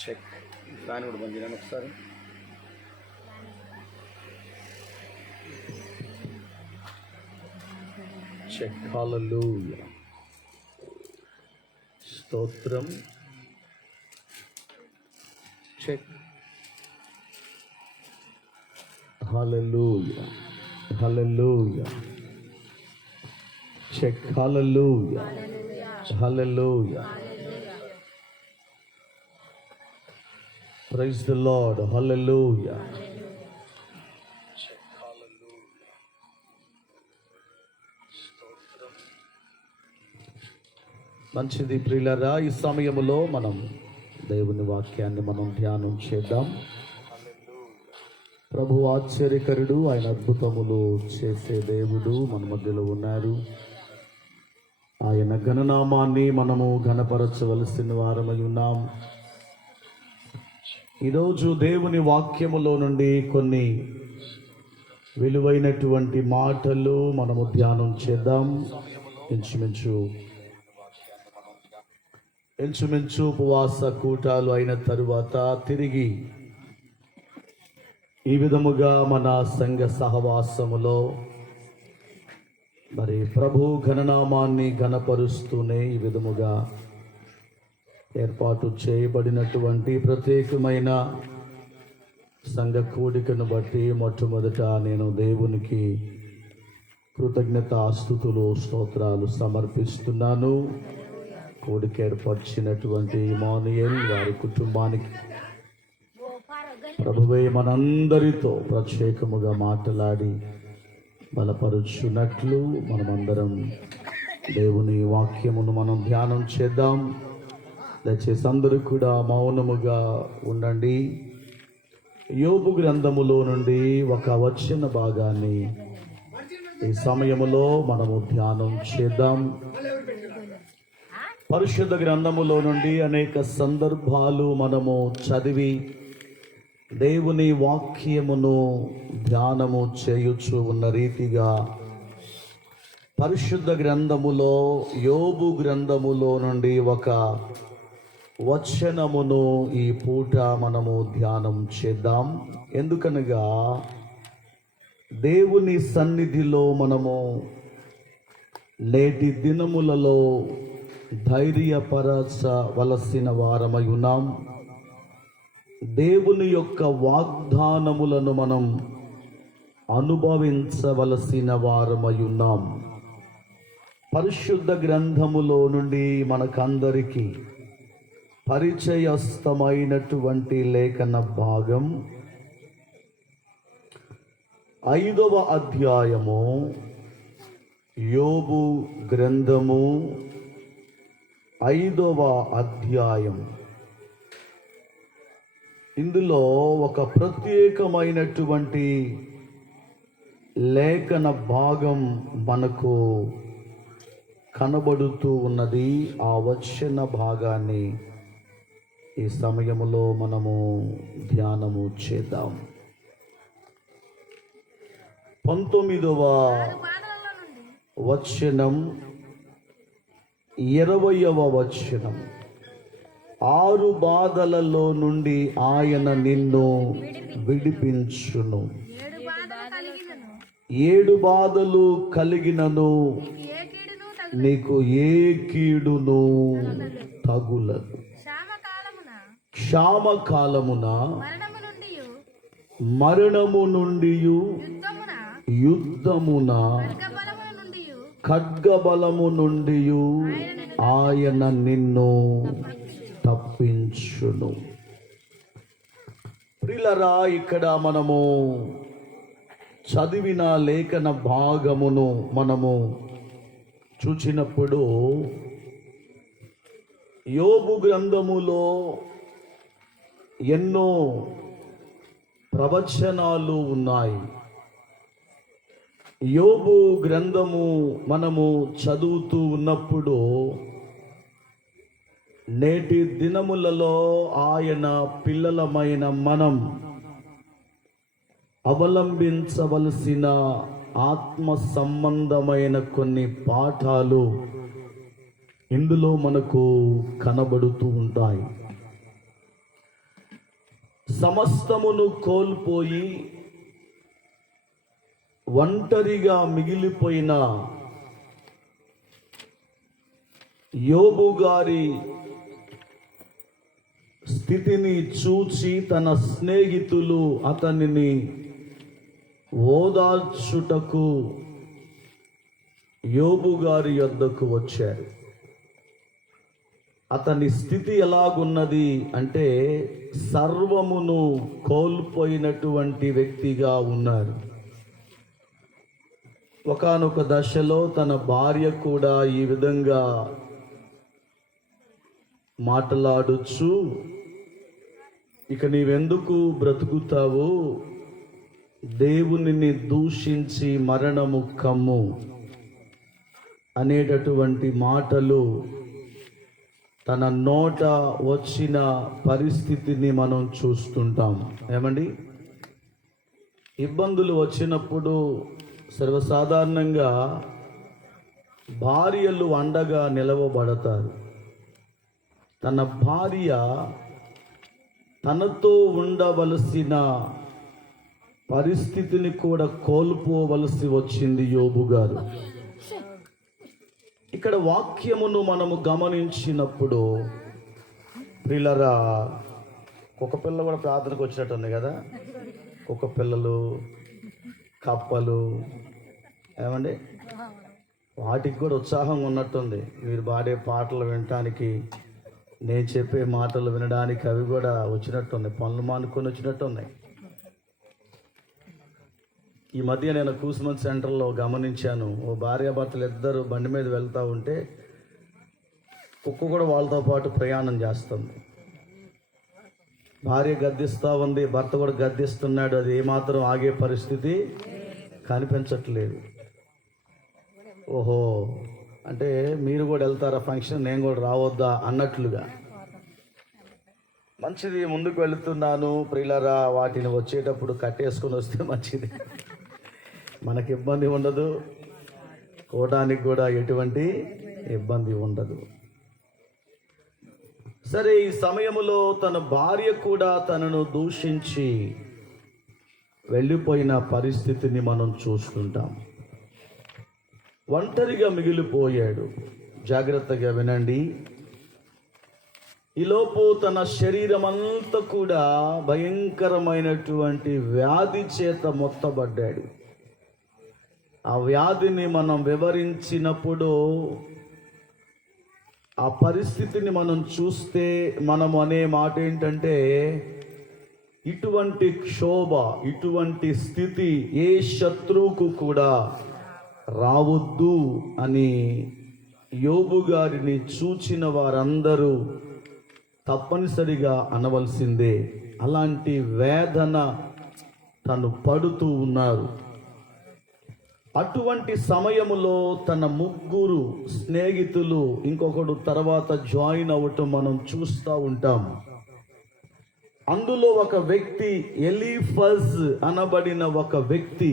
Check. Fan కూడా బంద్ చేయండి ఒకసారి. చెక్. హల్లెలూయా, స్తోత్రం. Check. Hallelujah, hallelujah. Check. Hallelujah, hallelujah. Praise the Lord. Hallelujah. Check. Hallelujah, స్తోత్రం. మంచిది ప్రియులారా, ఈ సమయంలో మనం దేవుని వాక్యాన్ని మనం ధ్యానం చేద్దాం. ప్రభు ఆశ్చర్యకరుడు, ఆయన అద్భుతములు చేసే దేవుడు మన మధ్యలో ఉన్నారు. ఆయన ఘననామాన్ని మనము ఘనపరచవలసిన వారమై ఉన్నాం. ఈరోజు దేవుని వాక్యములో నుండి కొన్ని విలువైనటువంటి మాటలు మనము ధ్యానం చేద్దాం. ఇంచుమించు ఉపవాస కూటాలు అయిన తరువాత తిరిగి ఈ విధముగా మన సంఘ సహవాసములో మరి ప్రభు ఘననామాన్ని ఘనపరుస్తూనే ఈ విధముగా ఏర్పాటు చేయబడినటువంటి ప్రత్యేకమైన సంఘ కూడికను బట్టి మొట్టమొదట నేను దేవునికి కృతజ్ఞతాస్తుతులు స్తోత్రాలు సమర్పిస్తున్నాను. కూడిక ఏర్పరిచినటువంటి ఇమానుయేల్ వారి కుటుంబానికి ప్రభువే మనందరితో ప్రత్యేకముగా మాట్లాడి బలపరుచున్నట్లు మనమందరం దేవుని వాక్యమును మనం ధ్యానం చేద్దాం. దయచేసి అందరూ కూడా మౌనముగా ఉండండి. యోబు గ్రంథములో నుండి ఒక వచన భాగాన్ని ఈ సమయములో మనము ధ్యానం చేద్దాం. పరిశుద్ధ గ్రంథములో నుండి అనేక సందర్భాలు మనము చదివి దేవుని వాక్యమును ధ్యానము చేయుచు ఉన్న రీతిగా పరిశుద్ధ గ్రంథములో యోబు గ్రంథములో నుండి ఒక వచనమును ఈ పూట మనము ధ్యానం చేద్దాం. ఎందుకనగా దేవుని సన్నిధిలో మనము నేటి దినములలో ధైర్యపరచవలసిన వారమై ఉన్నాం. దేవుని యొక్క వాగ్దానములను మనం అనుభవించవలసిన వారమై ఉన్నాం. పరిశుద్ధ గ్రంథములో నుండి మనకందరికీ పరిచయస్థమైనటువంటి లేఖన భాగం 5వ అధ్యాయము, యోబు గ్రంథము 5వ అధ్యాయం. ఇందులో ఒక ప్రత్యేకమైనటువంటి లేఖన భాగం మనకు కనబడుతూ ఉన్నది. ఆ వచన భాగాన్ని ఈ సమయములో మనము ధ్యానము చేద్దాం. 19వ వచనం, 20వ వచనం. 6 బాధలలో నుండి ఆయన నిన్ను విడిపించును. 7 బాధలు కలిగినను నీకు ఏ కీడును తగులదు. క్షామకాలమున మరణము నుండి యుద్ధమున ఖడ్గబలము నుండి ఆయన నిన్ను తప్పించును. ప్రియులారా, ఇక్కడ మనము చదివిన లేఖన భాగమును మనము చూచినప్పుడు యోబు గ్రంథములో ఎన్నో ప్రవచనాలు ఉన్నాయి. యోబు గ్రంథము మనము చదువుతూ ఉన్నప్పుడు నేటి దినములలో ఆయన పిల్లలమైన మనం అవలంబించవలసిన ఆత్మ సంబంధమైన కొన్ని పాఠాలు ఇందులో మనకు కనబడుతూ ఉంటాయి. సమస్తమును కోల్పోయి ఒంటరిగా మిగిలిపోయిన యోబు గారి స్థితిని చూచి తన స్నేహితులు అతనిని ఓదార్చుటకు యోబు గారి యొద్దకు వచ్చారు. అతని స్థితి ఎలాగున్నది అంటే సర్వమును కోల్పోయినటువంటి వ్యక్తిగా ఉన్నారు. ఒకానొక దశలో తన భార్య కూడా ఈ విధంగా మాట్లాడుచు, ఇక నీవెందుకు బ్రతుకుతావు, దేవునిని దూషించి మరణము కమ్ము అనేటటువంటి మాటలు తన నోట వచ్చిన పరిస్థితిని మనం చూస్తుంటాం. ఏమండి, ఇబ్బందులు వచ్చినప్పుడు సర్వసాధారణంగా భార్యలు అండగా నిలవబడతారు. తన భార్య తనతో ఉండవలసిన పరిస్థితిని కూడా కోల్పోవలసి వచ్చింది యోబు గారు. ఇక్కడ వాక్యమును మనము గమనించినప్పుడు పిల్లరా, కుక్క పిల్ల కూడా ప్రార్థనకు వచ్చినట్టు ఉంది కదా. కుక్క పిల్లలు, కప్పలు, ఏమండి, వాటికి కూడా ఉత్సాహం ఉన్నట్టుంది. మీరు పాడే పాటలు వినటానికి, నేను చెప్పే మాటలు వినడానికి అవి కూడా వచ్చినట్టున్నాయి, పనులు మానుకొని వచ్చినట్టున్నాయి. ఈ మధ్య నేను కూసుమన్ సెంటర్లో గమనించాను, ఓ భార్యాభర్తలు ఇద్దరు బండి మీద వెళ్తూ ఉంటే కుక్క కూడా వాళ్ళతో పాటు ప్రయాణం చేస్తుంది. భార్య గద్దిస్తూ ఉంది, భర్త కూడా గద్దిస్తున్నాడు. అది ఏమాత్రం ఆగే పరిస్థితి కనిపించట్లేదు. ఓహో, అంటే మీరు కూడా వెళ్తారా ఫంక్షన్, నేను కూడా రావద్దా అన్నట్లుగా. మంచిది, ముందుకు వెళుతున్నాను ప్రియులారా, వాటిని వచ్చేటప్పుడు కట్టేసుకొని వస్తే మంచిది, మనకి ఇబ్బంది ఉండదు, కోవడానికి కూడా ఎటువంటి ఇబ్బంది ఉండదు. సరే, ఈ సమయంలో తన భార్య కూడా తనను దూషించి వెళ్ళిపోయిన పరిస్థితిని మనం చూస్తుంటాం. ఒంటరిగా మిగిలిపోయాడు. జాగ్రత్తగా వినండి. ఈలోపు తన శరీరం అంతా కూడా భయంకరమైనటువంటి వ్యాధి చేత మొత్తబడ్డాడు. ఆ వ్యాధిని మనం వివరించినప్పుడు ఆ పరిస్థితిని మనం చూస్తే మనము అనే మాట ఏంటంటే, ఇటువంటి క్షోభ, ఇటువంటి స్థితి ఏ శత్రువుకు కూడా రావద్దు అని యోబు గారిని చూచిన వారందరూ తప్పనిసరిగా అనవలసిందే. అలాంటి వేదన తను పడుతూ ఉన్నారు. అటువంటి సమయములో తన ముగ్గురు స్నేహితులు, ఇంకొకడు తర్వాత జాయిన్ అవ్వటం మనం చూస్తూ ఉంటాం. అందులో ఒక వ్యక్తి, ఎలీఫజ్ అనబడిన ఒక వ్యక్తి,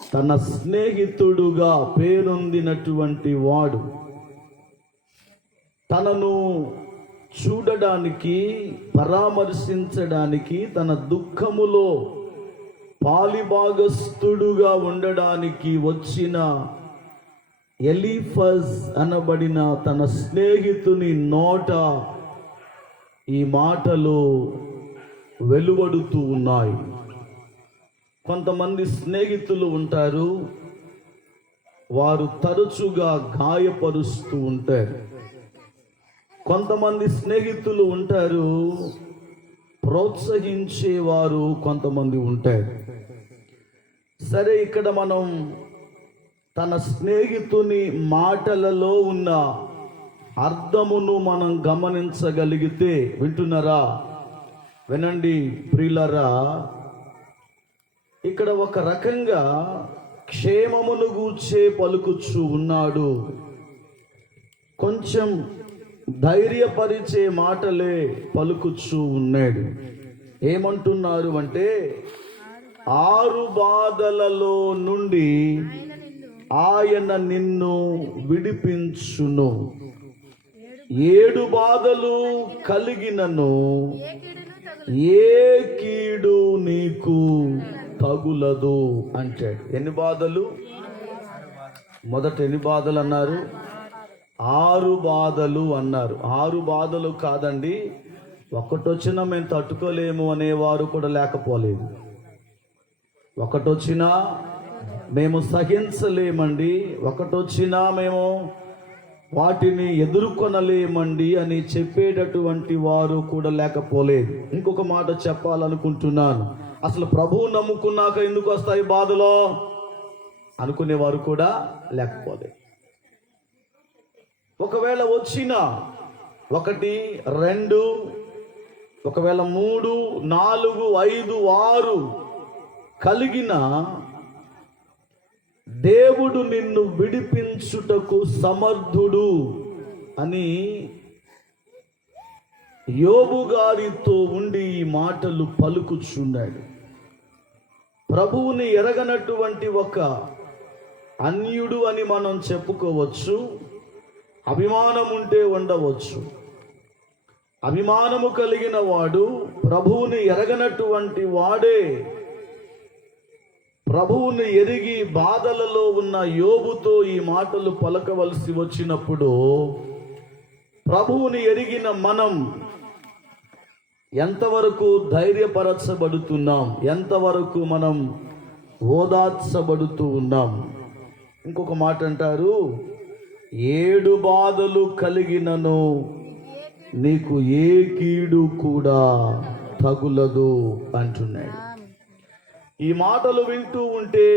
తన స్నేహితుడుగా పేరొందినటువంటి వాడు, తనను చూడడానికి, పరామర్శించడానికి, తన దుఃఖములో పాలిభాగస్థుడుగా ఉండడానికి వచ్చిన ఎలీఫజ్ అనబడిన తన స్నేహితుని నోట ఈ మాటలు వెలువడుతూ ఉన్నాయి. కొంతమంది స్నేహితులు ఉంటారు, వారు తరచుగా గాయపరుస్తూ ఉంటారు. కొంతమంది స్నేహితులు ఉంటారు, ప్రోత్సహించేవారు కొంతమంది ఉంటారు. సరే, ఇక్కడ మనం తన స్నేహితుని మాటలలో ఉన్న అర్థమును మనం గమనించగలిగితే, వింటున్నారా, వినండి ప్రియులారా, ఇక్కడ ఒక రకంగా క్షేమమును గూర్చే పలుకుచూ ఉన్నాడు. కొంచెం ధైర్యపరిచే మాటలే పలుకుచూ ఉన్నాడు. ఏమంటున్నారు అంటే, 6 బాధలలో నుండి ఆయన నిన్ను విడిపించును, 7 బాధలు కలిగినను ఏ కీడు నీకు తగులదు అంటాడు. ఎన్ని బాధలు? మొదట ఎన్ని బాధలు అన్నారు? 6 బాధలు అన్నారు. 6 బాధలు కాదండి, ఒకటొచ్చినా మేము తట్టుకోలేము అనేవారు కూడా లేకపోలేదు. ఒకటొచ్చినా మేము సహించలేమండి, ఒకటొచ్చినా మేము వాటిని ఎదుర్కొనలేమండి అని చెప్పేటటువంటి వారు కూడా లేకపోలేదు. ఇంకొక మాట చెప్పాలనుకుంటున్నాను, అసలు ప్రభువు నమ్ముకున్నాక ఎందుకు వస్తాయి బాధలో అనుకునేవారు కూడా లేకపోలేదు. ఒకవేళ వచ్చినా 1, 2, ఒకవేళ 3, 4, 5, 6 కలిగిన దేవుడు నిన్ను విడిపించుటకు సమర్థుడు అని యోబు గారితో ఉండి ఈ మాటలు పలుకుచున్నాడు. ప్రభువుని ఎరగనటువంటి ఒక అన్యుడు అని మనం చెప్పుకోవచ్చు. అభిమానం ఉంటే ఉండవచ్చు. అభిమానము కలిగిన వాడు ప్రభువుని ఎరగనటువంటి వాడే. ప్రభువుని ఎరిగి బాధలలో ఉన్న యోబుతో ఈ మాటలు పలకవలసి వచ్చినప్పుడు ప్రభువుని ఎరిగిన మనం ఎంతవరకు ధైర్యపరచబడుతున్నాం, ఎంతవరకు మనం ఓదార్చబడుతూ ఉన్నాం. ఇంకొక మాట అంటారు, 7 బాధలు కలిగినను నీకు ఏ కీడు కూడా తగులదు అంటున్నాడు. ఈ మాటలు వింటూ ఉంటే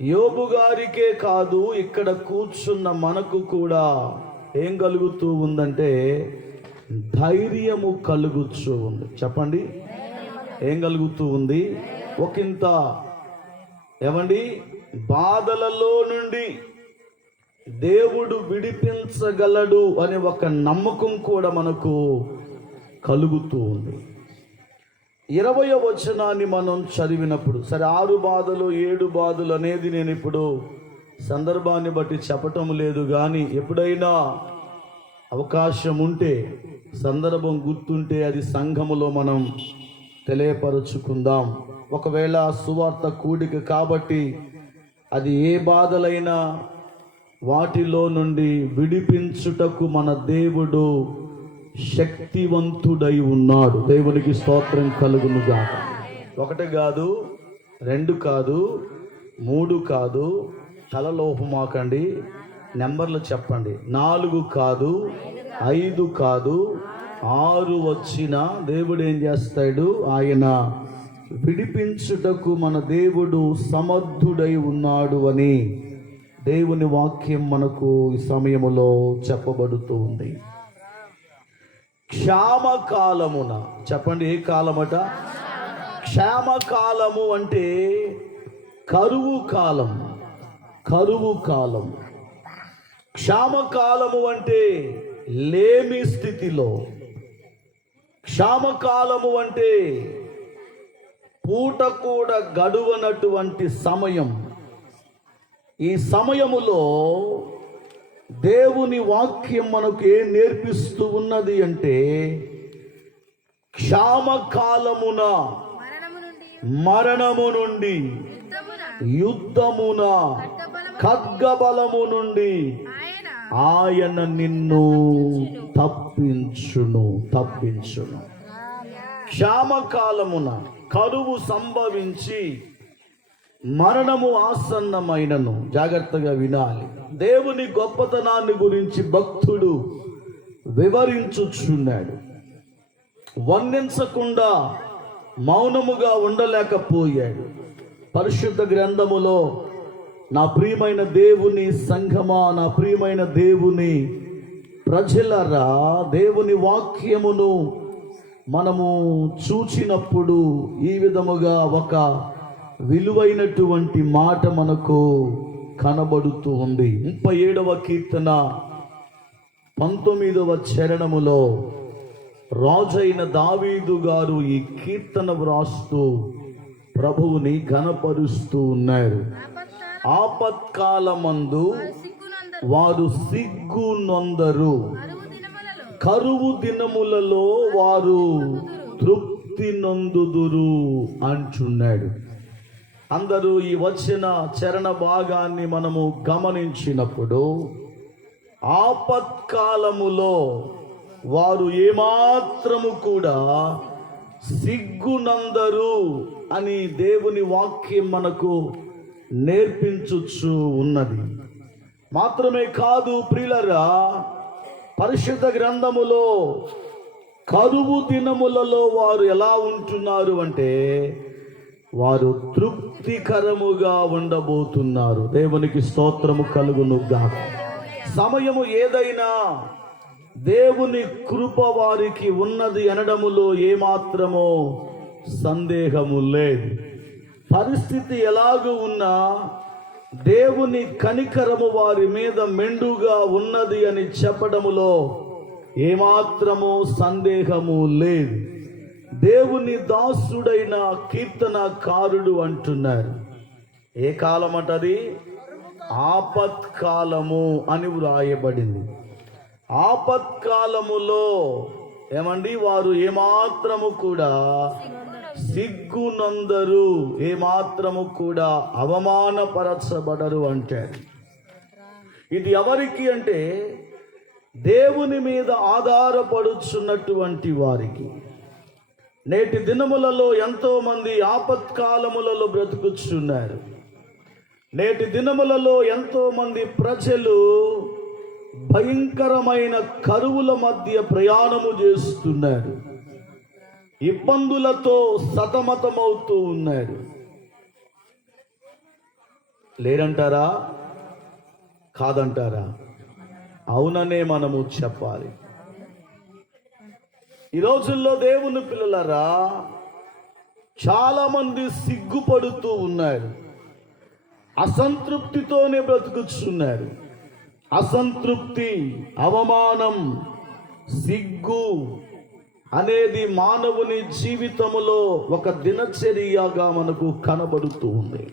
యోబు గారికే కాదు, ఇక్కడ కూర్చున్న మనకు కూడా ఏం కలుగుతూ ఉందంటే ధైర్యము కలుగుతూ ఉంది. చెప్పండి, ఏం కలుగుతూ ఉంది? ఒకంత ఏమండి, బాధలలో నుండి దేవుడు విడిపించగలడు అనే ఒక నమ్మకం కూడా మనకు కలుగుతూ ఉంది. 20వ వచనాన్ని మనం చదివినప్పుడు, సరే 6 బాధలు 7 బాధలు అనేది నేను ఇప్పుడు సందర్భాన్ని బట్టి చెప్పటం లేదు, కానీ ఎప్పుడైనా అవకాశం ఉంటే, సందర్భం గుర్తుంటే అది సంఘములో మనం తెలియపరుచుకుందాం. ఒకవేళ సువార్త కూడిక కాబట్టి అది ఏ బాధలైనా వాటిలో నుండి విడిపించుటకు మన దేవుడు శక్తివంతుడై ఉన్నాడు. దేవునికి స్తోత్రం కలుగునుగాక. 1 కాదు, 2 కాదు, 3 కాదు, తలలోపమాకండి, నెంబర్లు చెప్పండి. 4 కాదు, 5 కాదు, 6 వచ్చినా దేవుడు ఏం చేస్తాడు? ఆయన విడిపించుటకు మన దేవుడు సమర్థుడై ఉన్నాడు అని దేవుని వాక్యం మనకు ఈ సమయములో చెప్పబడుతూ ఉంది. క్షామకాలమున, చెప్పండి ఏ కాలమట? క్షామకాలము అంటే కరువు కాలం. కరువు కాలం. క్షామకాలము అంటే లేమి స్థితిలో. క్షామకాలము అంటే పూట కూడా గడువనటువంటి సమయం. ఈ సమయములో దేవుని వాక్యం మనకు ఏం నేర్పిస్తూ ఉన్నది అంటే, క్షామకాలమున మరణము నుండి, యుద్ధమున ఖడ్గబలము నుండి ఆయన నిన్ను తప్పించును. క్షామకాలమున కరువు సంభవించి మరణము ఆసన్నమైనను, జాగ్రత్తగా వినాలి, దేవుని గొప్పతనాన్ని గురించి భక్తుడు వివరించుచున్నాడు. వర్ణించకుండా మౌనముగా ఉండలేకపోయాడు. పరిశుద్ధ గ్రంథములో నా ప్రియమైన దేవుని సంఘమా, నా ప్రియమైన దేవుని ప్రజలరా, దేవుని వాక్యమును మనము చూచినప్పుడు ఈ విధముగా ఒక విలువైనటువంటి మాట మనకు కనబడుతూ ఉంది. 37వ కీర్తన 19వ చరణములో రాజైన దావీదు గారు ఈ కీర్తన వ్రాస్తూ ప్రభువుని ఘనపరుస్తూ ఉన్నారు. ఆపత్కాలమందు వారు సిగ్గునొందరు, కరువు దినములలో వారు తృప్తి నొందుదురు అంటున్నాడు. అందరూ ఈ వచ్చిన చరణ భాగాన్ని మనము గమనించినప్పుడు, ఆపత్కాలములో వారు ఏమాత్రము కూడా సిగ్గునందరు అని దేవుని వాక్యం మనకు నేర్పించుచు ఉన్నది. మాత్రమే కాదు ప్రియులారా, పరిశుద్ధ గ్రంథములో కరువు దినములలో వారు ఎలా ఉంటున్నారు అంటే, వారు తృప్తికరముగా ఉండబోతున్నారు. దేవునికి స్తోత్రము కలుగునుగాక. సమయము ఏదైనా దేవుని కృప వారికి ఉన్నది అనడములో ఏమాత్రమో సందేహము లేదు. పరిస్థితి ఎలాగూ ఉన్నా దేవుని కనికరము వారి మీద మెండుగా ఉన్నది అని చెప్పడములో ఏమాత్రమో సందేహము లేదు. దేవుని దాసుడైన కీర్తనకారుడు అంటున్నారు, ఏ కాలం అంటది? ఆపత్కాలము అని వ్రాయబడింది. ఆపత్కాలములో ఏమండి వారు ఏమాత్రము కూడా సిగ్గునందరు, ఏమాత్రము కూడా అవమానపరచబడరు అంటారు. ఇది ఎవరికి అంటే, దేవుని మీద ఆధారపడుచున్నటువంటి వారికి. నేటి దినములలో ఎంతో మంది ఆపత్కాలములలో బ్రతుకుచున్నారు. నేటి దినములలో ఎంతో మంది ప్రజలు భయంకరమైన కరువుల మధ్య ప్రయాణము చేస్తున్నారు. ఇబ్బందులతో సతమతమవుతూ ఉన్నారు. లేరంటారా? కాదంటారా? అవుననే మనము చెప్పాలి. ఈ రోజుల్లో దేవుని పిల్లలారా, చాలా మంది సిగ్గుపడుతూ ఉన్నారు. అసంతృప్తితోనే బ్రతుకుతున్నారు. అసంతృప్తి, అవమానం, సిగ్గు అనేది మానవుని జీవితంలో ఒక దినచర్యగా మనకు కనబడుతూ ఉంది.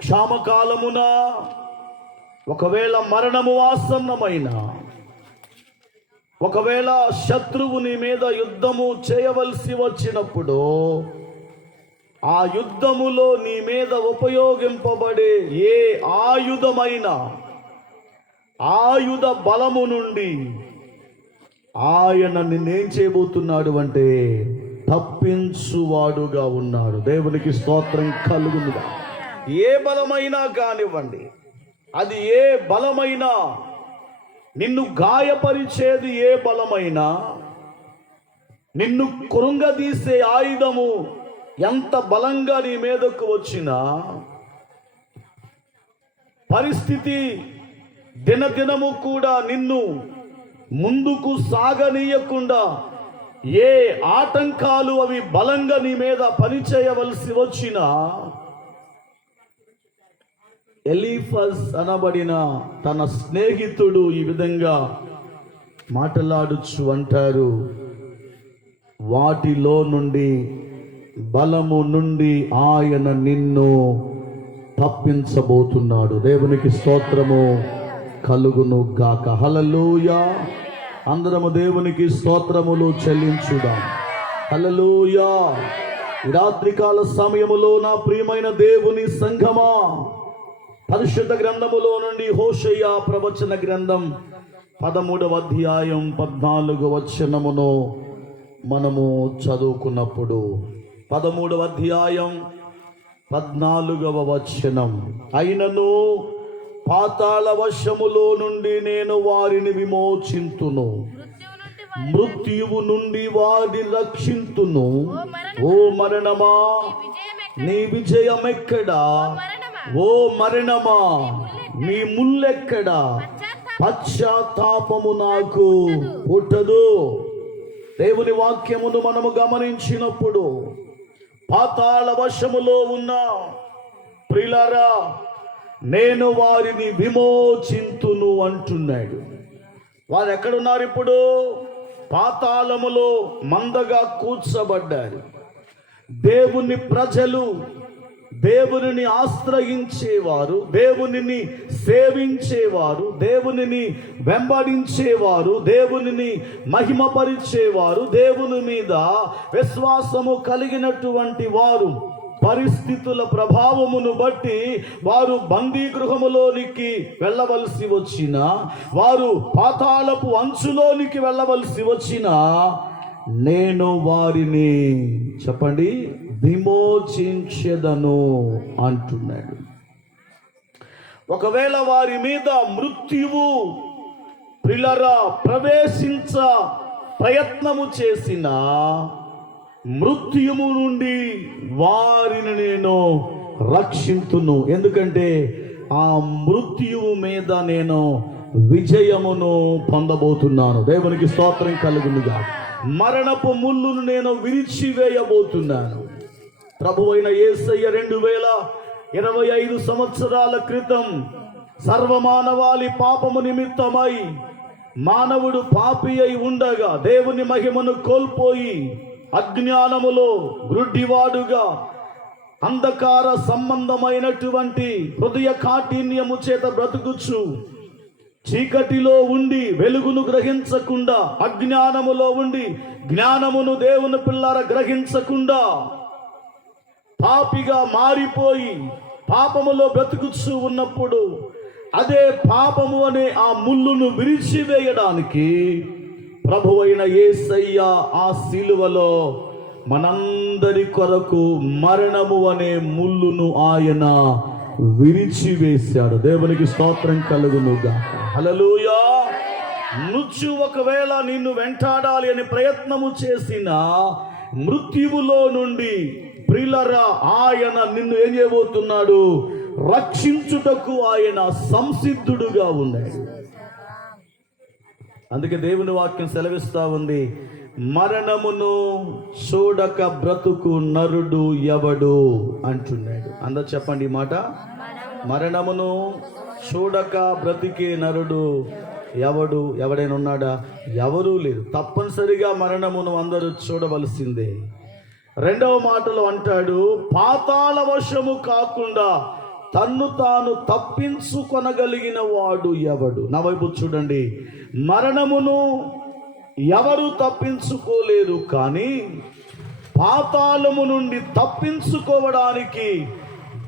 క్షామకాలమున ఒకవేళ మరణము ఆసన్నమైన, ఒకవేళ శత్రువుని మీద యుద్ధము చేయవలసి వచ్చినప్పుడు, ఆ యుద్ధములో నీ మీద ఉపయోగింపబడే ఏ ఆయుధమైన ఆయుధ బలము నుండి ఆయన నిన్నేం చేయబోతున్నాడు అంటే తప్పించువాడుగా ఉన్నాడు. దేవునికి స్తోత్రం కలుగునుగా. ఏ బలమైనా కానివ్వండి, అది ఏ బలమైనా, నిన్ను గాయపరిచేది ఏ బలమైనా, నిన్ను కృంగదీసే ఆయుధము ఎంత బలంగా నీ మీదకు వచ్చినా, పరిస్థితి దినదినము కూడా నిన్ను ముందుకు సాగనీయకుండా ఏ ఆటంకాలు అవి బలంగా నీ మీద పనిచేయవలసి వచ్చినా, ఎలీఫజ్ అనబడిన తన స్నేహితుడు ఈ విధంగా మాట్లాడుచు అంటారు, వాటిలో నుండి, బలము నుండి ఆయన నిన్ను తప్పించబోతున్నాడు. దేవునికి స్తోత్రము కలుగును గాక. హల్లెలూయా. అందరము దేవునికి స్తోత్రములు చెల్లించుదాం. హల్లెలూయా. ఈ రాత్రికాల సమయములో నా ప్రియమైన దేవుని సంఘమా, పరిశుద్ధ గ్రంథములో నుండి హోషేయ ప్రవచన గ్రంథం 13వ అధ్యాయం 14వ వచనమును మనము చదువుకున్నప్పుడు, 13వ అధ్యాయం 14వ వచనం, అయినను పాతాళ వశములో నుండి నేను వారిని విమోచింతును, మృత్యువు నుండి వారిని రక్షింతును. ఓ మరణమా, నీ విజయమెక్కడా? ఓ మరణమా, నీ ముల్లెక్కడా? పశ్చాత్తాపము నాకు పుట్టదు. దేవుని వాక్యమును మనము గమనించినప్పుడు, పాతాళ వశములో ఉన్న ప్రియులారా, నేను వారిని విమోచింతును అంటున్నాడు. వారు ఎక్కడున్నారు ఇప్పుడు? పాతాళములో మందగా కూర్చబడ్డారు. దేవుని ప్రజలు దేవునిని ఆశ్రయించేవారు, దేవునిని సేవించేవారు, దేవునిని వెంబడించేవారు, దేవునిని మహిమపరిచేవారు, దేవుని మీద విశ్వాసము కలిగినటువంటి వారు పరిస్థితుల ప్రభావమును బట్టి వారు బందీ గృహములోనికి వెళ్ళవలసి వచ్చిన, వారు పాతాళపు అంచులోనికి వెళ్ళవలసి వచ్చిన, నేను వారిని చెప్పండి విమోచించెదను అంటున్నాడు. ఒకవేళ వారి మీద మృత్యువు ప్రియులారా ప్రవేశించ ప్రయత్నము చేసిన, మృత్యుము నుండి వారిని నేను రక్షింతును. ఎందుకంటే ఆ మృత్యువు మీద నేను విజయమును పొందబోతున్నాను. దేవునికి స్తోత్రం కలుగునుగా. మరణపు ముళ్ళును నేను విరిచివేయబోతున్నాను. ప్రభువైన యేసయ్య 2025 సంవత్సరాల క్రితం సర్వమానవాళి పాపము నిమిత్తమై మానవుడు పాపి అయి ఉండగా దేవుని మహిమను కోల్పోయి అజ్ఞానములో గ్రుడ్డివాడుగా అంధకార సంబంధమైనటువంటి హృదయ కాఠిన్యము చేత బ్రతుకుచు చీకటిలో ఉండి వెలుగును గ్రహించకుండా, అజ్ఞానములో ఉండి జ్ఞానమును దేవుని పిల్లర గ్రహించకుండా పాపిగా మారిపోయి పాపములో బ్రతుకుచూ ఉన్నప్పుడు అదే పాపము అనే ఆ ముళ్ళును విరిచివేయడానికి ప్రభువైన యేసయ్య ఆ సిలువలో మనందరి కొరకు మరణము అనే ముళ్ళును ఆయన విరిచివేశాడు. దేవునికి స్తోత్రం కలుగునుగా. హల్లెలూయా. మృత్యు ఒకవేళ నిన్ను వెంటాడాలి అని ప్రయత్నము చేసిన మృత్యువులో నుండి ప్రియులారా ఆయన నిన్ను ఏం చేయబోతున్నాడు? రక్షించుటకు ఆయన సంసిద్ధుడుగా ఉన్నాడు. అందుకే దేవుని వాక్యం సెలవిస్తా ఉంది, మరణమును చూడక బ్రతుకు నరుడు ఎవడు అంటున్నాడు. అందరు చెప్పండి ఈ మాట. మరణమును చూడక బ్రతికే నరుడు ఎవడు? ఎవడైనా ఉన్నాడా? ఎవరూ లేరు. తప్పనిసరిగా మరణమును అందరూ చూడవలసిందే. రెండవ మాటలో అంటాడు, పాతాళ వశము కాకుండా తన్ను తాను తప్పించుకొనగలిగిన వాడు ఎవడు? నా వైపు చూడండి. మరణమును ఎవరు తప్పించుకోలేరు, కానీ పాతాళము నుండి తప్పించుకోవడానికి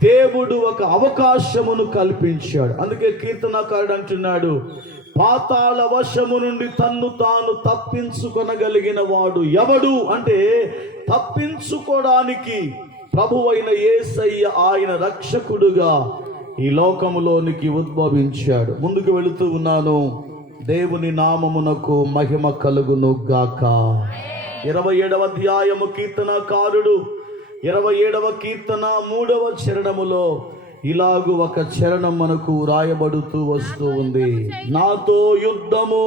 దేవుడు ఒక అవకాశమును కల్పించాడు. అందుకే కీర్తనకారుడు అంటున్నాడు, పాతాళ వశము నుండి తన్ను తాను తప్పించుకొనగలిగిన వాడు ఎవడు అంటే, తప్పించుకోవడానికి ప్రభువైన యేసయ్య ఆయన రక్షకుడుగా ఈ లోకములోనికి ఉద్భవించాడు. ముందుకు వెళుతూ ఉన్నాను. దేవుని నామమునకు మహిమ కలుగును గాక. 27వ అధ్యాయము కీర్తనకారుడు 27వ కీర్తన 3వ చరణములో ఇలాగు ఒక చరణం మనకు రాయబడుతూ వస్తూ ఉంది. నాతో యుద్ధము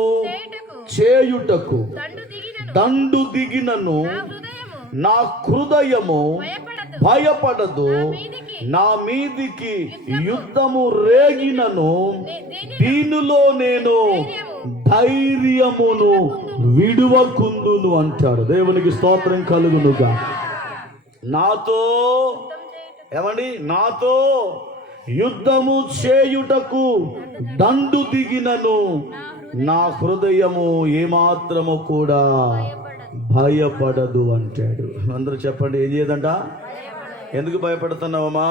చేయుటకు దండు దిగినను నా హృదయము భయపడదు, నా మీదికి యుద్ధము రేగినను దీనిలో నేను ధైర్యమును విడువకుందును అంటాడు. దేవునికి స్తోత్రం కలుగునుగా. నాతో ఏమండి, నాతో యుద్ధము చేయుటకు దండు దిగినను నా హృదయము ఏమాత్రము కూడా భయపడదు అంటాడు. అందరూ చెప్పండి, ఏం చేయదంట? ఎందుకు భయపడుతున్నావమ్మా?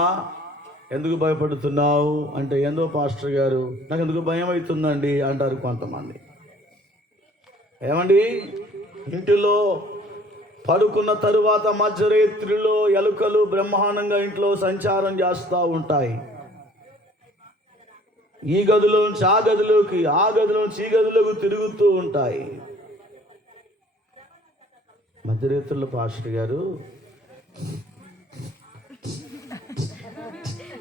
ఎందుకు భయపడుతున్నావు అంటే, ఏందో పాస్టర్ గారు నాకు ఎందుకు భయం అవుతుందండి అంటారు కొంతమంది. ఏమండి, ఇంటిలో పడుకున్న తరువాత మధ్యరాత్రిలో ఎలుకలు బ్రహ్మాండంగా ఇంట్లో సంచారం చేస్తూ ఉంటాయి. ఈ గదిలోంచి ఆ గదిలోకి, ఆ గదిలోంచి ఈ గదిలోకి తిరుగుతూ ఉంటాయి. మధ్యరాత్రుల్లో పాస్టర్ గారు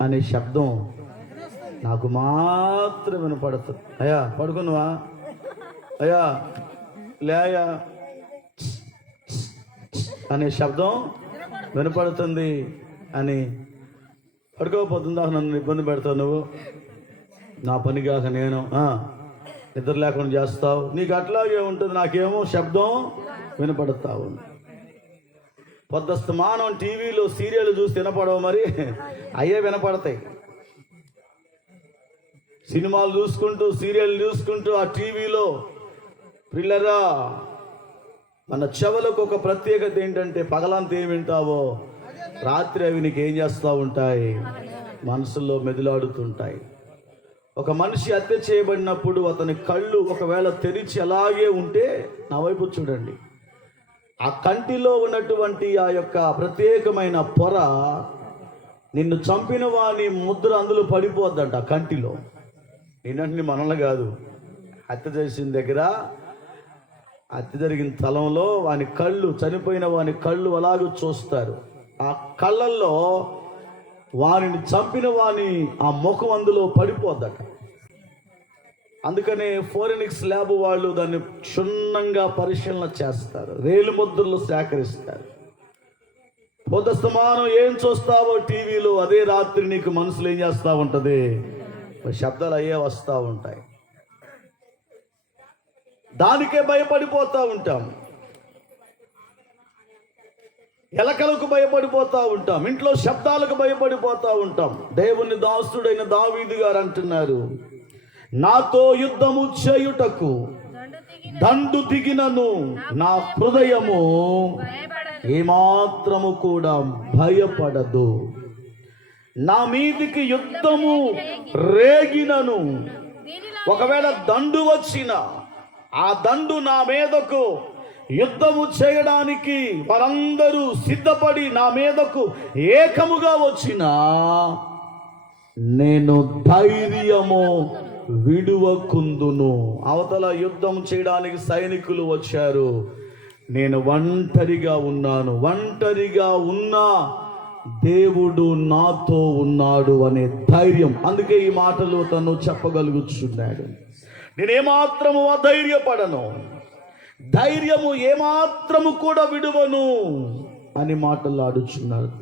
అనే శబ్దం నాకు మాత్రం వినపడుతుంది. అయ్యా పడుకున్నావా? అయ్యా లేయా అనే శబ్దం వినపడుతుంది అని. పడుకోకపోతుందా? నన్ను ఇబ్బంది పెడతావు నువ్వు, నా పని కాక నేను నిద్ర లేకుండా చేస్తావు. నీకు అట్లాగే ఉంటుంది, నాకేమో శబ్దం వినపడతావు. పొద్దుస్తమానం టీవీలో సీరియల్ చూసి వినపడవు, మరి అయ్యే వినపడతాయి. సినిమాలు చూసుకుంటూ సీరియల్ చూసుకుంటూ ఆ టీవీలో పిల్లరా మన చెవులకు ఒక ప్రత్యేకత ఏంటంటే పగలంతా ఏం వింటావో రాత్రి అవి నీకు ఏం చేస్తూ ఉంటాయి, మనసులో మెదులాడుతుంటాయి. ఒక మనిషి హత్య చేయబడినప్పుడు అతని కళ్ళు ఒకవేళ తెరిచి అలాగే ఉంటే, నా వైపు చూడండి, ఆ కంటిలో ఉన్నటువంటి ఆ యొక్క ప్రత్యేకమైన పొర నిన్ను చంపిన వాని ముద్ర అందులో పడిపోద్దంట ఆ కంటిలో. నిన్నటిని మనల్ని కాదు, హత్య చేసిన దగ్గర, హత్య జరిగిన స్థలంలో వాని కళ్ళు, చనిపోయిన వాని కళ్ళు అలాగే చూస్తారు. ఆ కళ్ళల్లో వారిని చంపిన వాని ఆ ముఖం అందులో పడిపోద్దట. అందుకనే ఫోరెనిక్స్ ల్యాబ్ వాళ్ళు దాన్ని క్షుణ్ణంగా పరిశీలన చేస్తారు, రేలు ముద్రలు సేకరిస్తారు. పొద్దుస్తమానం ఏం చూస్తావో టీవీలో అదే రాత్రి నీకు మనసులో ఏం చేస్తూ ఉంటుంది, శబ్దాలు అయ్యే వస్తూ ఉంటాయి. దానికే భయపడిపోతూ ఉంటాం, ఎలకలకు భయపడిపోతూ ఉంటాం, ఇంట్లో శబ్దాలకు భయపడిపోతూ ఉంటాం. దేవుని దాసుడైన దావీదు గారు అంటున్నారు, నాతో యుద్ధము చేయుటకు దండు దిగినను నా హృదయము ఏమాత్రము కూడా భయపడదు. నా మీదికి యుద్ధము రేగినను, ఒకవేళ దండు వచ్చిన, ఆ దండు నా మీదకు యుద్ధము చేయడానికి వారందరూ సిద్ధపడి నా మీదకు ఏకముగా వచ్చిన, నేను ధైర్యము విడువకుందును. అవతల యుద్ధం చేయడానికి సైనికులు వచ్చారు, నేను ఒంటరిగా ఉన్నాను, ఒంటరిగా ఉన్నా దేవుడు నాతో ఉన్నాడు అనే ధైర్యం. అందుకే ఈ మాటలు తను చెప్పగలుగుతున్నాడు. నేనేమాత్రము అధైర్యపడను, ధైర్యము ఏమాత్రము కూడా విడువను అని మాటలు ఆడుచున్నాడు.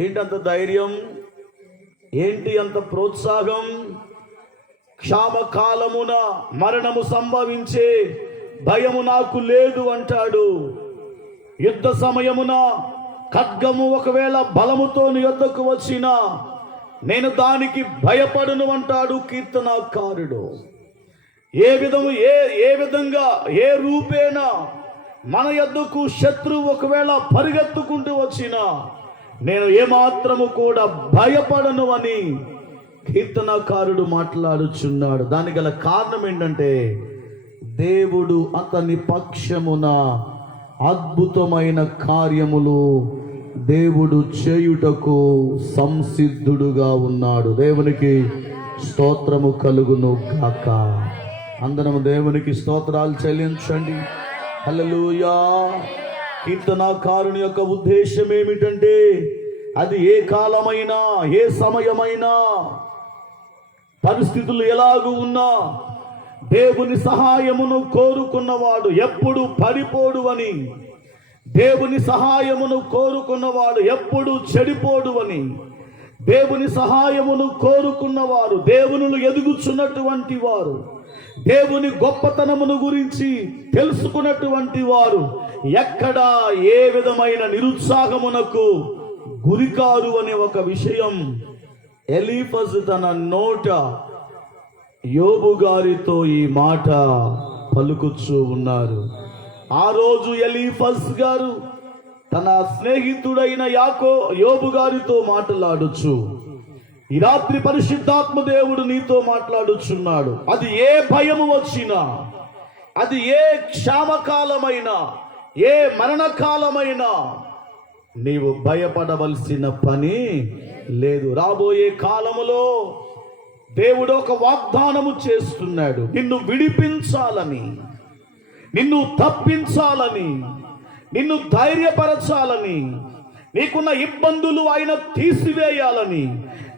ఏంటి అంత ధైర్యం, ఏంటి అంత ప్రోత్సాహం? క్షామకాలమున మరణము సంభవించే భయము నాకు లేదు అంటాడు. యుద్ధ సమయమున ఖడ్గము ఒకవేళ బలముతో యుద్ధకు వచ్చినా నేను దానికి భయపడును అంటాడు కీర్తనాకారుడు. ఏ విధంగా ఏ రూపేనా మన యొద్దకు శత్రువు ఒకవేళ పరిగెత్తుకుంటూ వచ్చినా నేను ఏమాత్రము కూడా భయపడను అని కీర్తనకారుడు మాట్లాడుచున్నాడు. దానికి గల కారణం ఏంటంటే దేవుడు అతని పక్షమున అద్భుతమైన కార్యములు దేవుడు చేయుటకు సంసిద్ధుడుగా ఉన్నాడు. దేవునికి స్తోత్రము కలుగును గాక. అందరము దేవునికి స్తోత్రాలు చెల్లించండి. హల్లెలూయా. కీర్తనాకారుని యొక్క ఉద్దేశం ఏమిటంటే, అది ఏ కాలమైనా ఏ సమయమైనా పరిస్థితులు ఎలాగూ ఉన్నా దేవుని సహాయమును కోరుకున్నవాడు ఎప్పుడు పడిపోడు అని, దేవుని సహాయమును కోరుకున్నవాడు ఎప్పుడు చెడిపోడు అని, దేవుని సహాయమును కోరుకున్నవారు దేవునులు ఎదుగుచున్నటువంటి వారు, దేవుని గొప్పతనమును గురించి తెలుసుకున్నటువంటి వారు ఎక్కడా ఏ విధమైన నిరుత్సాహమునకు గురికారు అనే ఒక విషయం ఎలీఫజు తన నోట యోబు గారితో ఈ మాట పలుకుచూ ఉన్నారు. ఆ రోజు ఎలీఫజ్ గారు తన స్నేహితుడైన యోబు గారితో మాట్లాడుచు, ఈ రాత్రి పరిశుద్ధాత్మ దేవుడు నీతో మాట్లాడుచున్నాడు. అది ఏ భయము వచ్చినా, అది ఏ క్షామకాలమైనా, ఏ మరణకాలమైనా నీవు భయపడవలసిన పని లేదు. రాబోయే కాలములో దేవుడు ఒక వాగ్దానము చేస్తున్నాడు. నిన్ను విడిపించాలని, నిన్ను తప్పించాలని, నిన్ను ధైర్యపరచాలని, నీకున్న ఇబ్బందులు ఆయన తీసివేయాలని,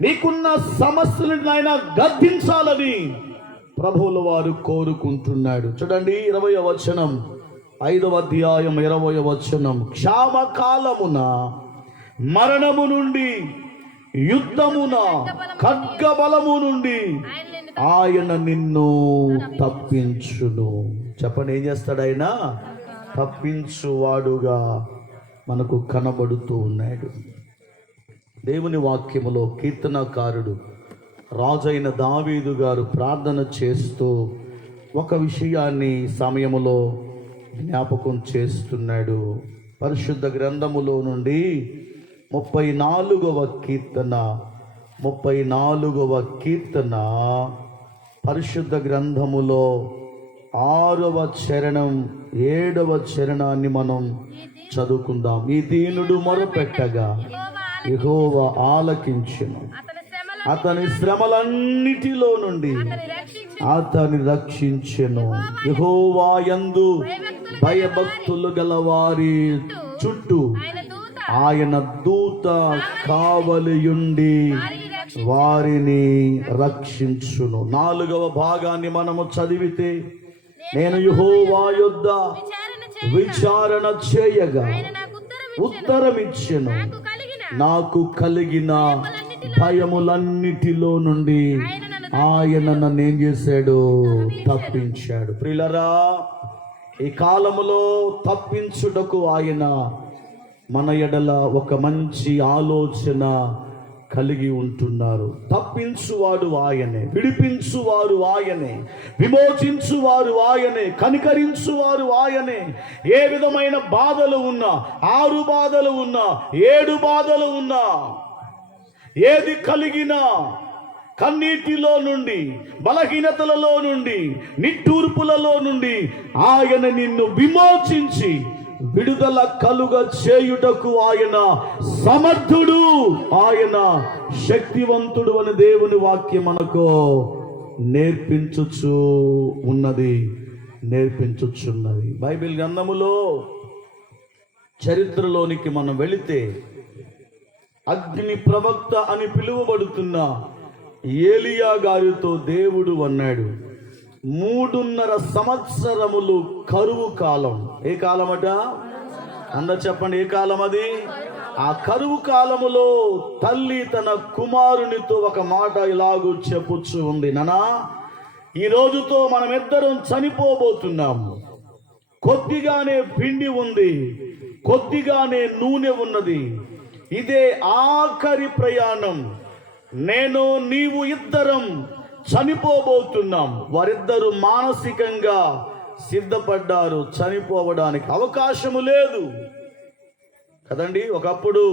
నీకున్న సమస్యలను ఆయన గద్దించాలని ప్రభువుల వారు కోరుకుంటున్నాడు. చూడండి 20వ వచనం, 5వ అధ్యాయం 20వ వచనం. క్షామకాలమున మరణము నుండి, యుద్ధమున ఖడ్గబలము నుండి ఆయన నిన్ను తప్పించును. చెప్పండి, ఏం చేస్తాడు ఆయన? తప్పించువాడుగా మనకు కనబడుతూ ఉన్నాడు. దేవుని వాక్యములో కీర్తనకారుడు రాజైన దావీదు గారు ప్రార్థన చేస్తూ ఒక విషయాన్ని సమయములో జ్ఞాపకం చేస్తున్నాడు. పరిశుద్ధ గ్రంథములో నుండి 34వ కీర్తన పరిశుద్ధ గ్రంథములో 6వ చరణం 7వ చరణాన్ని మనం చదువుకుందాం. ఈ దీనుడు మొరపెట్టగా యెహోవా ఆలకించెను, అతని శ్రమలన్నిటిలో నుండి అతని రక్షించెను. యెహోవా యందు భయభక్తులు గలవారి చుట్టూ ఆయన దూత కావలియుండి వారిని రక్షించును. 4వ భాగాన్ని మనము చదివితే, నేను యెహోవా యొద్ద విచారణ చేయగా ఉత్తరమిచ్చెను, నాకు కలిగిన భయములన్నిటిలో నుండి ఆయన నన్ను ఏం చేశాడు? తప్పించాడు. ప్రియులరా, ఈ కాలములో తప్పించుటకు ఆయన మన ఎడల ఒక మంచి ఆలోచన కలిగి ఉంటున్నారు. తప్పించువాడు ఆయనే, విడిపించువారు ఆయనే, విమోచించువారు ఆయనే, కనికరించువారు ఆయనే. ఏ విధమైన బాధలు ఉన్నా, 6 బాధలు ఉన్నా, 7 బాధలు ఉన్నా, ఏది కలిగినా, కన్నీటిలో నుండి, బలహీనతలలో నుండి, నిట్టూర్పులలో నుండి ఆయన నిన్ను విమోచించి విడుదల కలుగ చేయుటకు ఆయన సమర్థుడు, ఆయన శక్తివంతుడు అని దేవుని వాక్యం మనకు నేర్పించుచున్నది. బైబిల్ గ్రంథములో చరిత్రలోనికి మనం వెళితే, అగ్ని ప్రవక్త అని పిలువబడుతున్న ఏలియా గారితో దేవుడు అన్నాడు, 3.5 సంవత్సరములు కరువు కాలం. ఏ కాలమట? అందరు చెప్పండి, ఏ కాలం అది? ఆ కరువు కాలములో తల్లి తన కుమారునితో ఒక మాట ఇలాగూ చెప్పుచ్చు ఉంది, నానా, ఈ రోజుతో మనమిద్దరం చనిపోబోతున్నాము. కొద్దిగానే పిండి ఉంది, కొద్దిగానే నూనె ఉన్నది. ఇదే ఆఖరి ప్రయాణం. నేను నీవు ఇద్దరం చనిపోబోతున్నాం. వారిద్దరూ మానసికంగా సిద్ధపడ్డారు, చనిపోవడానికి అవకాశము లేదు కదండి. ఒకప్పుడు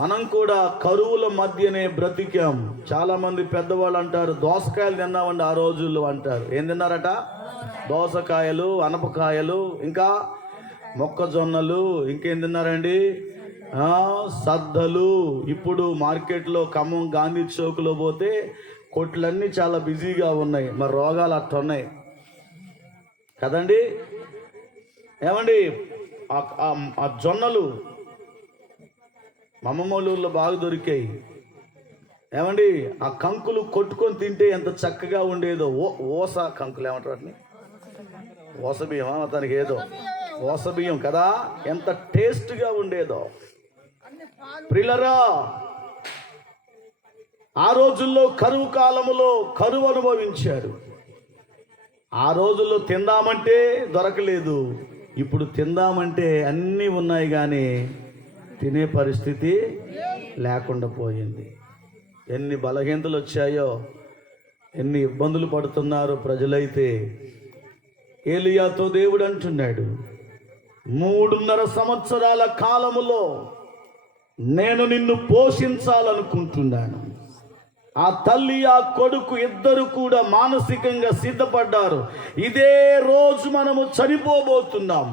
మనం కూడా కరువుల మధ్యనే బ్రతికాం. చాలా మంది పెద్దవాళ్ళు అంటారు, దోసకాయలు తిన్నామండి ఆ రోజుల్లో అంటారు. ఏం తిన్నారట? దోసకాయలు, అనపకాయలు, ఇంకా మొక్కజొన్నలు, ఇంకేం తిన్నారండి? సద్దలు. ఇప్పుడు మార్కెట్లో ఖమ్మం గాంధీ చౌక్లో పోతే కొట్లన్నీ చాలా బిజీగా ఉన్నాయి. మరి రోగాలు అట్టున్నాయి కదండి. ఏమండి, ఆ జొన్నలు మా అమ్మమ్మ ఊళ్ళో బాగా దొరికాయి. ఏమండి, ఆ కంకులు కొట్టుకొని తింటే ఎంత చక్కగా ఉండేదో. ఓస కంకులు ఏమంటారు వాటిని? ఓస బియ్యం, అతనికి ఏదో ఓస బియ్యం కదా, ఎంత టేస్ట్గా ఉండేదో. ప్రియులరా, ఆ రోజుల్లో కరువు కాలములో కరువు అనుభవించారు. ఆ రోజుల్లో తిందామంటే దొరకలేదు. ఇప్పుడు తిందామంటే అన్నీ ఉన్నాయి కానీ తినే పరిస్థితి లేకుండా పోయింది. ఎన్ని బలహీనతలు వచ్చాయో, ఎన్ని ఇబ్బందులు పడుతున్నారు ప్రజలైతే. ఏలియాతో దేవుడు అంటున్నాడు, 3.5 సంవత్సరాల కాలములో నేను నిన్ను పోషించాలనుకుంటున్నాను. ఆ తల్లి ఆ కొడుకు ఇద్దరు కూడా మానసికంగా సిద్ధపడ్డారు. ఇదే రోజు మనము చనిపోబోతున్నాం,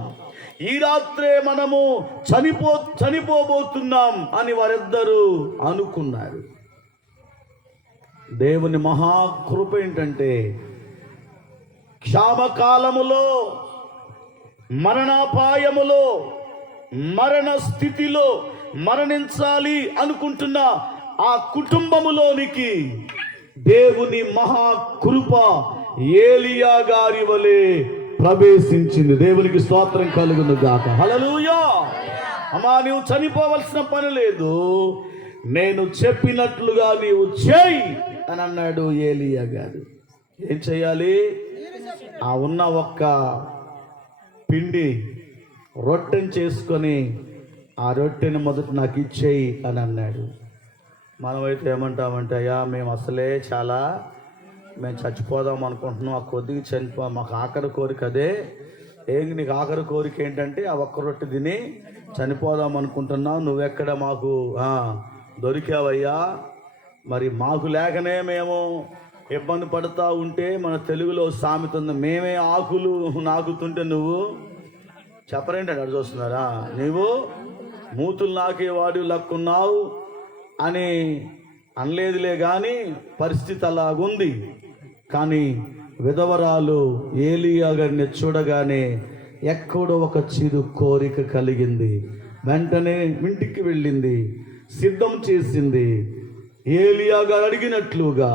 ఈ రాత్రే మనము చనిపోబోతున్నాం అని వారిద్దరూ అనుకున్నారు. దేవుని మహాకృప ఏంటంటే, క్షామకాలములో, మరణాపాయములో, మరణ స్థితిలో మరణించాలి అనుకుంటున్న ఆ కుటుంబములోనికి దేవుని మహాకృప ఏలియా గారి వలె ప్రవేశించింది. దేవునికి స్తోత్రం కలుగును గాక. హల్లెలూయా. అమ్మా, నీవు చనిపోవలసిన పని లేదు, నేను చెప్పినట్లుగా నీవు చేయి అని అన్నాడు ఏలియా గారు. ఏం చేయాలి? ఆ ఉన్న ఒక్క పిండి రొట్టెని చేసుకొని ఆ రొట్టెని మొదట నాకు ఇచ్చేయి అని అన్నాడు. మనమైతే ఏమంటామంటే, అయ్యా మేము అసలే మేము చచ్చిపోదాం అనుకుంటున్నాం, ఆ కొద్దిగా చనిపో, మాకు ఆఖరి కోరిక అదే. నీకు ఆఖరి కోరిక ఏంటంటే ఆ ఒక్క రొట్టె తిని చనిపోదాం అనుకుంటున్నావు, నువ్వెక్కడ మాకు దొరికావయ్యా. మరి మాకు లేకనే మేము ఇబ్బంది పడుతూ ఉంటే, మన తెలుగులో సామెత ఉంది, మేమే ఆకులు నాకుతుంటే నువ్వు చెప్పరేంటి అక్కడ చూస్తున్నారా, నువ్వు మూతులు నాకేవాడు లక్కున్నావు అని అనలేదులే. కానీ పరిస్థితి అలాగుంది. కానీ విధవరాలు ఏలియా గారిని చూడగానే ఎక్కడో ఒక చిరు కోరిక కలిగింది. వెంటనే ఇంటికి వెళ్ళింది, సిద్ధం చేసింది. ఏలియా గారు అడిగినట్లుగా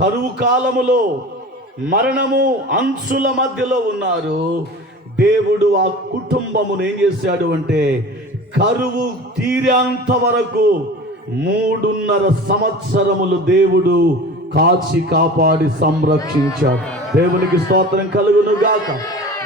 కరువు కాలములో మరణము అంచుల మధ్యలో ఉన్నారు. దేవుడు ఆ కుటుంబమును ఏం చేశాడు అంటే, కరువు తీరేంత వరకు 3.5 సంవత్సరములు దేవుడు కాచి కాపాడి సంరక్షించాడు. దేవునికి స్తోత్రం కలుగును గాక.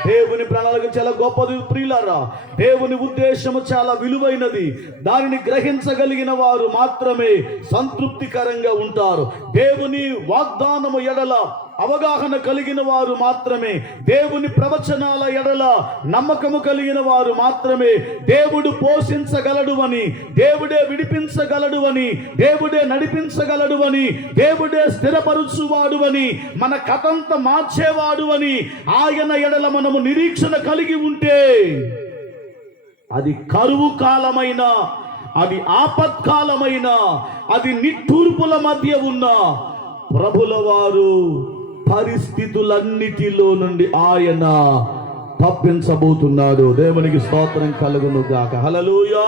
దేవుని ప్రణాళిక చాలా గొప్పది ప్రియులారా. దేవుని ఉద్దేశము చాలా విలువైనది. దానిని గ్రహించగలిగిన వారు మాత్రమే సంతృప్తికరంగా ఉంటారు. దేవుని వాగ్దానము ఎడల అవగాహన కలిగిన వారు మాత్రమే, దేవుని ప్రవచనాల ఎడల నమ్మకము కలిగిన వారు మాత్రమే దేవుడు పోషించగలడు అని, దేవుడే విడిపించగలడు అని, దేవుడే నడిపించగలడు అని, దేవుడే స్థిరపరుచువాడు అని, మన కథంతా మార్చేవాడు అని ఆయన ఎడల మనము నిరీక్షణ కలిగి ఉంటే, అది కరువు కాలమైన, అది ఆపత్కాలమైన, అది నిట్టూర్పుల మధ్య ఉన్న ప్రభుల వారు పరిస్థితులన్నిటిలో నుండి ఆయన తప్పించబోతున్నాడు. దేవునికి స్తోత్రం కలుగును గాక. హల్లెలూయా.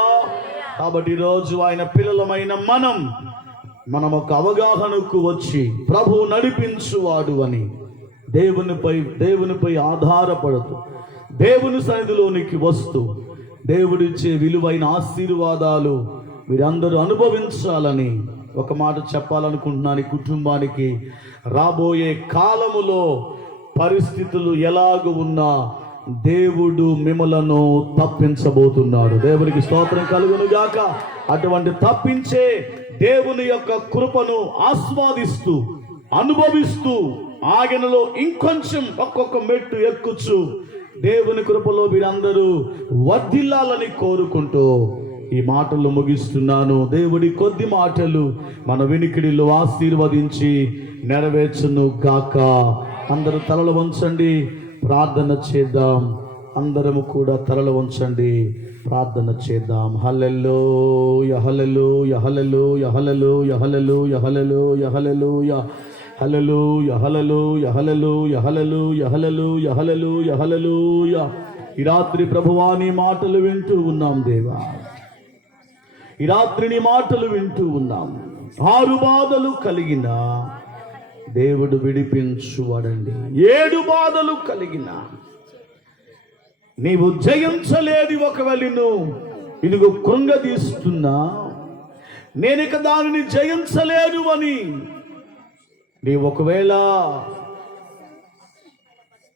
కాబట్టి ఈరోజు ఆయన పిల్లలమైన మనం ఒక అవగాహనకు వచ్చి ప్రభు నడిపించువాడు అని దేవునిపై ఆధారపడుతూ దేవుని సన్నిధిలోనికి వస్తూ దేవుడిచ్చే విలువైన ఆశీర్వాదాలు మీరందరూ అనుభవించాలని ఒక మాట చెప్పాలనుకుంటున్నాను. ఈ కుటుంబానికి రాబోయే కాలములో పరిస్థితులు ఎలాగ ఉన్నా దేవుడు మిమ్మలను తప్పించబోతున్నాడు. దేవునికి స్తోత్రం కలుగును గాక. అటువంటి తప్పించే దేవుని యొక్క కృపను ఆస్వాదిస్తూ అనుభవిస్తూ ఆయనలో ఇంకొంచెం ఒక్కొక్క మెట్టు ఎక్కుచ్చు దేవుని కృపలో మీరందరూ వర్ధిల్లాలని కోరుకుంటూ ఈ మాటలు ముగిస్తున్నాను. దేవుడి కొద్ది మాటలు మన వినికిడిలో ఆశీర్వదించి నెరవేర్చును గాక. అందరూ తలలు వంచండి, ప్రార్థన చేద్దాం. అందరము కూడా తలలు వంచండి, ప్రార్థన చేద్దాం. హల్లెలూయా హల్లెలూయా హల్లెలూయా హల్లెలూయా హల్లెలూయా హల్లెలూయా హల్లెలూయా హల్లెలూయా హల్లెలూయా హల్లెలూయా హల్లెలూయా హల్లెలూయా హల్లెలూయా హల్లెలూయా. ఈ రాత్రి ప్రభువా నీ మాటలు వింటూ ఉన్నాం దేవా. ఈ రాత్రి నీ మాటలు వింటూ ఉన్నాం. 6 బాధలు కలిగిన దేవుడు విడిపించువాడండి. 7 బాధలు కలిగిన నీవు జయించలేది ఒకవేళ ఇదిగో కృంగదీస్తున్నా, నేనిక దానిని జయించలేను అని నీవు ఒకవేళ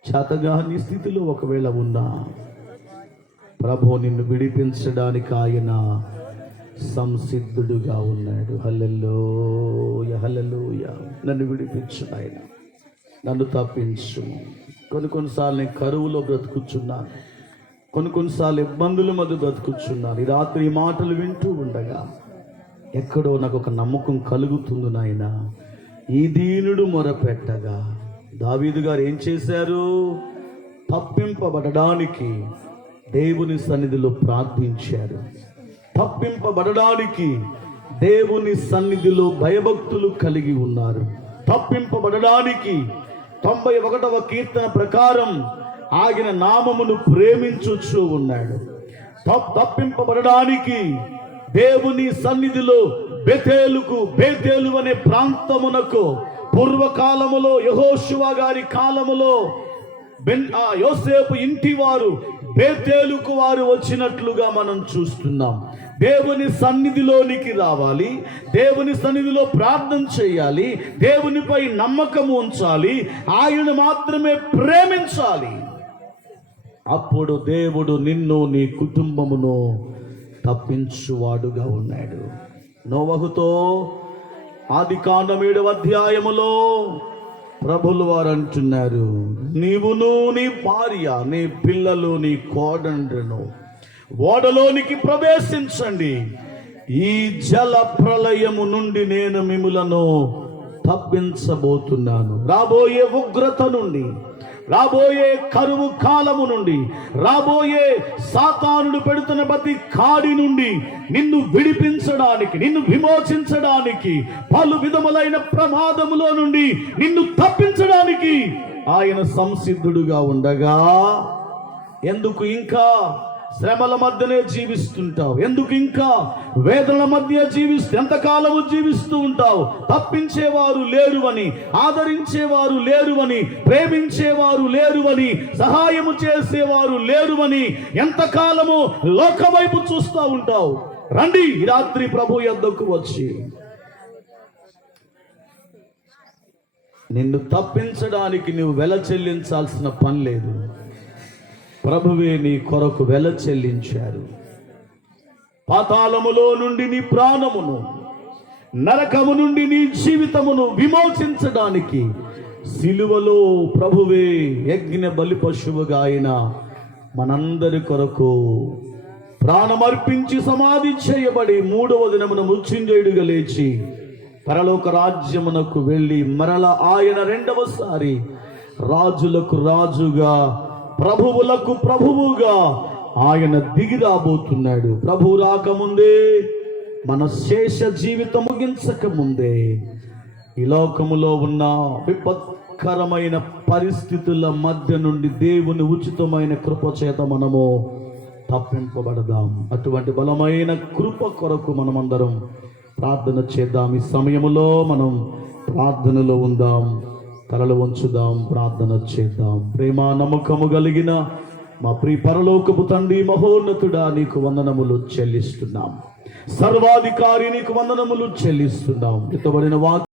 చేతగాని స్థితిలో ఒకవేళ ఉన్నా, ప్రభు నిన్ను విడిపించడానికి ఆయన సంసిద్ధుడుగా ఉన్నాడు. హల్లెలూయా హల్లెలూయా. నన్ను విడిపించు ఆయన, నన్ను తప్పించు. కొన్నిసార్లు నేను కరువులో బ్రతుకుచున్నాను, కొన్నిసార్లు ఇబ్బందుల మధ్య బ్రతుకుచున్నాను. ఈ రాత్రి ఈ మాటలు వింటూ ఉండగా ఎక్కడో నాకు ఒక నమ్మకం కలుగుతుంది. నాయన ఈ దీనుడు మొరపెట్టగా దావీదు గారు ఏం చేశారు? తప్పింపబడడానికి దేవుని సన్నిధిలో ప్రార్థించారు. తప్పింపబడడానికి దేవుని సన్నిధిలో భయభక్తులు కలిగి ఉన్నారు. తప్పింపబడడానికి 91వ కీర్తన ప్రకారం ఆయన నామమును ప్రేమించుచూ ఉన్నాడు. తప్పింపబడడానికి దేవుని సన్నిధిలో బేతేలు అనే ప్రాంతమునకు పూర్వకాలములో యెహోషువ గారి కాలములో యోసేపు ఇంటి వారు బేతేలుకు వారు వచ్చినట్లుగా మనం చూస్తున్నాం. దేవుని సన్నిధిలోనికి రావాలి, దేవుని సన్నిధిలో ప్రార్థన చేయాలి, దేవునిపై నమ్మకం ఉంచాలి, ఆయన మాత్రమే ప్రేమించాలి. అప్పుడు దేవుడు నిన్ను నీ కుటుంబమును తప్పించువాడుగా ఉన్నాడు. నోవహుతో ఆదికాండం 7వ అధ్యాయములో ప్రభులు వారు అంటున్నారు, నీవును నీ భార్య నీ పిల్లలు నీ కోడండ్రును ఓడలోనికి ప్రవేశించండి, ఈ జల ప్రళయము నుండి నేను మిమ్ములను తప్పించబోతున్నాను. రాబోయే ఉగ్రత నుండి, రాబోయే కరువు కాలము నుండి, రాబోయే సాతానుడు పెడుతున్న ప్రతి కాడి నుండి నిన్ను విడిపించడానికి, నిన్ను విమోచించడానికి, పలు విధములైన ప్రమాదములో నుండి నిన్ను తప్పించడానికి ఆయన సంసిద్ధుడుగా ఉండగా ఎందుకు ఇంకా శ్రమల మధ్యనే జీవిస్తుంటావు? ఎందుకు ఇంకా వేదనల మధ్య ఎంతకాలము జీవిస్తూ ఉంటావు? తప్పించేవారు లేరు అని, ఆదరించేవారు లేరు అని, ప్రేమించేవారు లేరు అని, సహాయము చేసేవారు లేరు అని ఎంతకాలము లోక వైపు చూస్తూ ఉంటావు? రండి ఈ రాత్రి ప్రభు యొద్దకు వచ్చి నిన్ను తప్పించడానికి నువ్వు వెల చెల్లించాల్సిన పని లేదు. ప్రభువే నీ కొరకు వెల చెల్లించారు. పాతాళములో నుండి నీ ప్రాణమును, నరకము నుండి నీ జీవితమును విమోచించడానికి సిలువలో ప్రభువే యజ్ఞ బలి పశువుగా ఆయన మనందరి కొరకు ప్రాణమర్పించి సమాధి చేయబడి 3వ దినమున మృత్యుంజయుడిగా లేచి పరలోక రాజ్యమునకు వెళ్ళి మరల ఆయన 2వసారి రాజులకు రాజుగా, ప్రభువులకు ప్రభువుగా ఆయన దిగి రాబోతున్నాడు. ప్రభు రాకముందే, మన శేష జీవితం ముగించక ముందే ఈ లోకములో ఉన్న విపత్కరమైన పరిస్థితుల మధ్య నుండి దేవుని ఉచితమైన కృప చేత మనము తప్పింపబడదాం. అటువంటి బలమైన కృప కొరకు మనమందరం ప్రార్థన చేద్దాం. ఈ సమయములో మనం ప్రార్థనలో ఉందాం, తలలు వంచుదాం, ప్రార్థన చేద్దాం. ప్రేమ నమ్మకము కలిగిన మా ప్రియ పరలోకపు తండ్రి మహోన్నతుడా, నీకు వందనములు చెల్లిస్తున్నాం. సర్వాధికారి నీకు వందనములు చెల్లిస్తున్నాం. ఎత్తబడిన వాక్య